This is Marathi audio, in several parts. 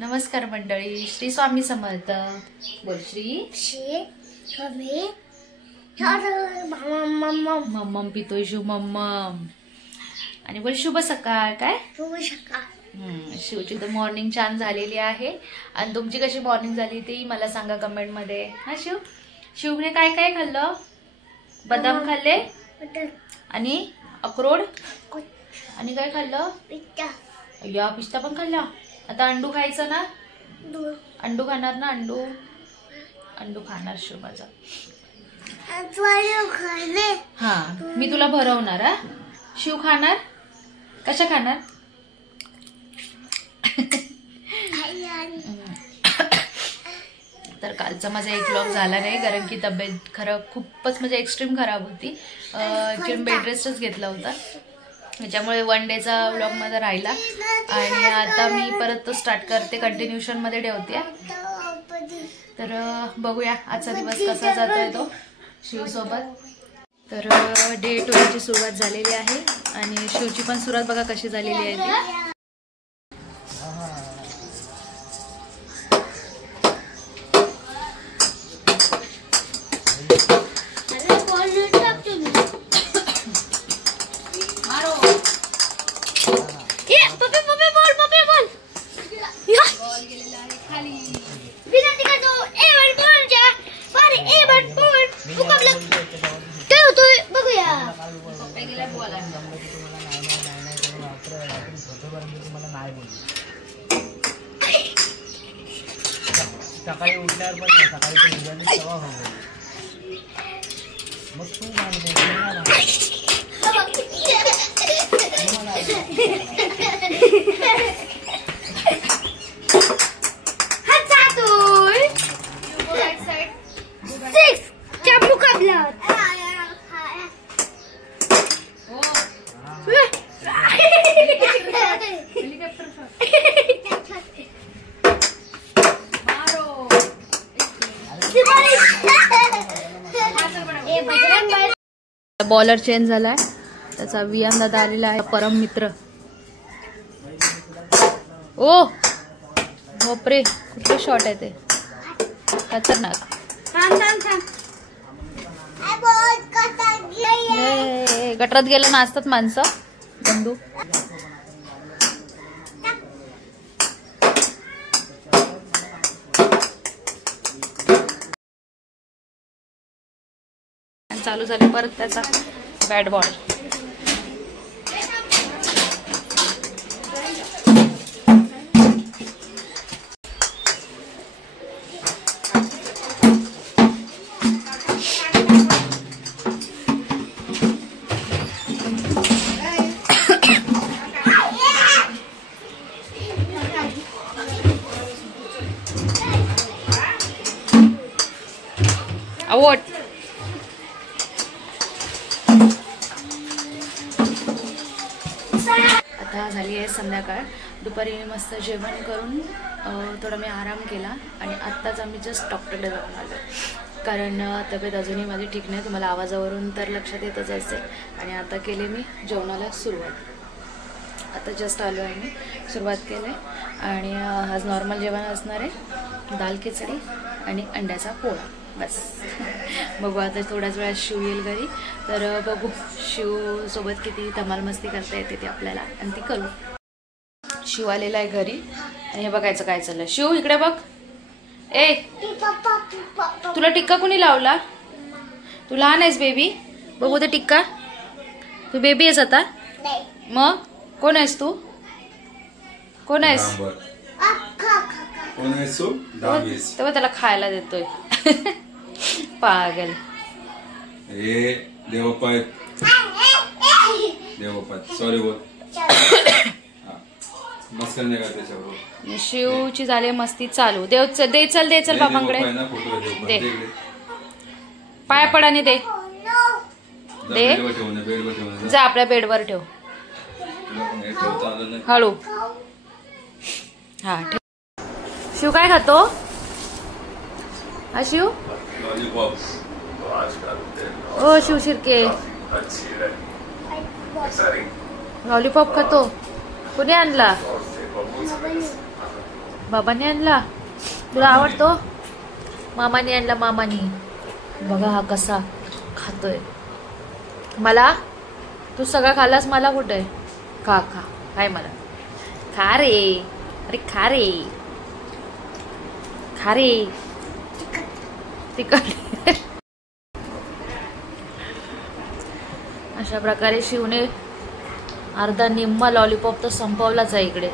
नमस्कार मंडळी, श्री स्वामी समर्थ. बोल श्री स्वामी. मम्मम पितोय शिव मम्मम. आणि बोल शुभ सकाळ. काय शुभ सकाळ. शिवची तर मॉर्निंग छान झालेली आहे. आणि तुमची कशी मॉर्निंग झाली ती मला सांगा कमेंट मध्ये. हा शिवने काय काय खाल्लं? बदाम खाल्ले आणि अक्रोड आणि काय खाल्लं? पिस्ता. या पिस्ता पण खाल्ला. आता अंडू खायचं ना? अंडू खाणार ना? अंडू खाणार शिव माझा. हा मी तुला भरवणार. हा शिव खाणार. कशा खाणार? तर कालचा माझा एक व्लॉग झाला नाही कारण की तब्येत खूपच म्हणजे एक्स्ट्रीम खराब होती. बेड रेस्टच घेतला होता, त्याच्यामुळे वन डेचा व्लॉग माझा राहिला. आणि आता मी परत तो स्टार्ट करते, कंटिन्यूशन मध्ये ठेवते. तर बघूया आजचा दिवस कसा जातोय तो शिव सोबत. तर डे 2 ची सुरुवात झालेली आहे आणि शिवची पण सुरुवात बघा कशी झालेली आहे ती. सकाळी उठल्यावर पण सकाळी मग तू बॉलर चेंज झालाय. त्याचा वियान दादा आलेला आहे, परम मित्र. ओ बापरे, कुठले शॉट आहे ते, खतरनाक. गटरात गेलं नाचतात माणसं. बंधू चालू झाले परत त्याचा बॅट बॉल. आउट. आता झाली आहे संध्याकाळ. दुपारी मस्त जेवण करून थोडा मी आराम केला आणि आत्ताच आम्ही जस्ट डॉक्टरकडे जाऊन आलो कारण तब्येत अजूनही माझी ठीक नाही. तुम्हाला आवाजावरून तर लक्षात येतच असेल. आणि आता केले मी जेवणाला सुरुवात. आता जस्ट आलो आहे, मी सुरुवात केली. आणि आज नॉर्मल जेवण असणार आहे, दाल खिचडी आणि अंड्याचा पोळा, बस. बघू आता थोड्याच वेळात शिव येईल घरी, तर बघू शिव सोबत किती धमाल मस्ती करता येते ते आपल्याला, आणि ती करू. शिव आलेला आहे घरी आणि हे बघायचं काय चाललंय. शिव इकडे बघ. ए तुला टिक्का कुणी लावला? तू लहान आहेस बेबी. बघू ते टिक्का. तू बेबी आहेस आता? मग कोण आहेस तू? कोण आहेस? तेव्हा त्याला खायला देतोय. पागल. सॉरी बोल. शिवची झाली मस्ती चालू. दे चल बाबांकडे दे. पाय पडाने दे. जा आपल्या बेडवर ठेव. हळू. हा ठेव. शिव काय खातो? हा शिव. ओ शिव शिर्के लॉलीपॉप खातो. कुणी आणला? बाबांनी आणला, तुला आवडतो? मामाने आणला, मामानी. बघा हा कसा खातोय. मला तू सगळं खाल्लास, मला कुठे? खा खा, काय मला खा रे. अरे खा रे, खा रे. तिखट. अशा प्रकारे शिवने अर्धा निम्मा लॉलीपॉप तर संपवलाच आहे इकडे.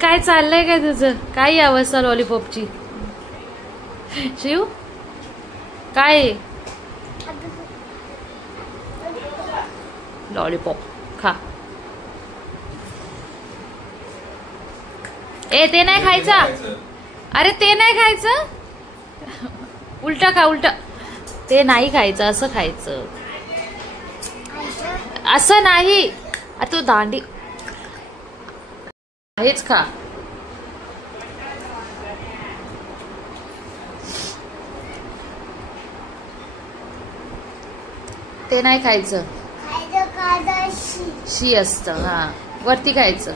काय चाललंय काय तुझं? काय अवस्था लॉलीपॉपची? शिव काय? लॉलीपॉप खा. ए ते नाही खायचा. अरे ते नाही खायचं, उलटा खा, उलटा. ते नाही खायचं, असं खायचं. असं नाही, तू दांडी हेच खा. ते नाही खायचं, शी असतं. हा, वरती खायचं.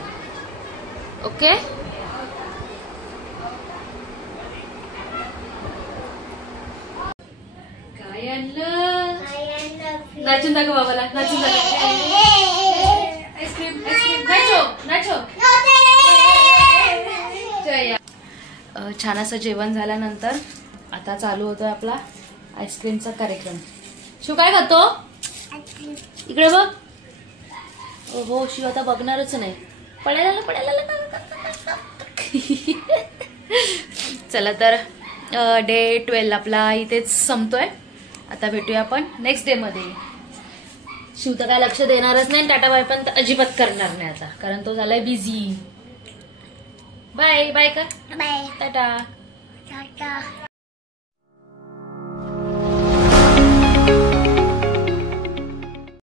ओके. काय आणलं? नाचून दाखव बाबाला, नाचून दाखव. Ice cream, ice cream. Nacho, nacho. छान असं जेवण झाल्यानंतर आता चालू होतोय आपला आईस्क्रीमचा कार्यक्रम. शिव काय खातो? इकडे बघ. हो, शिव आता बघणारच नाही. पडायला पडायला. चला तर डे 12 आपला इथेच संपतोय. आता भेटूया आपण नेक्स्ट डे मध्ये. शिव तर काय लक्ष देणारच नाही, टाटा बाय पण अजिबात करणार नाही आता, कारण तो झालाय बिझी. बाय बाय कर. बाय. टाटा.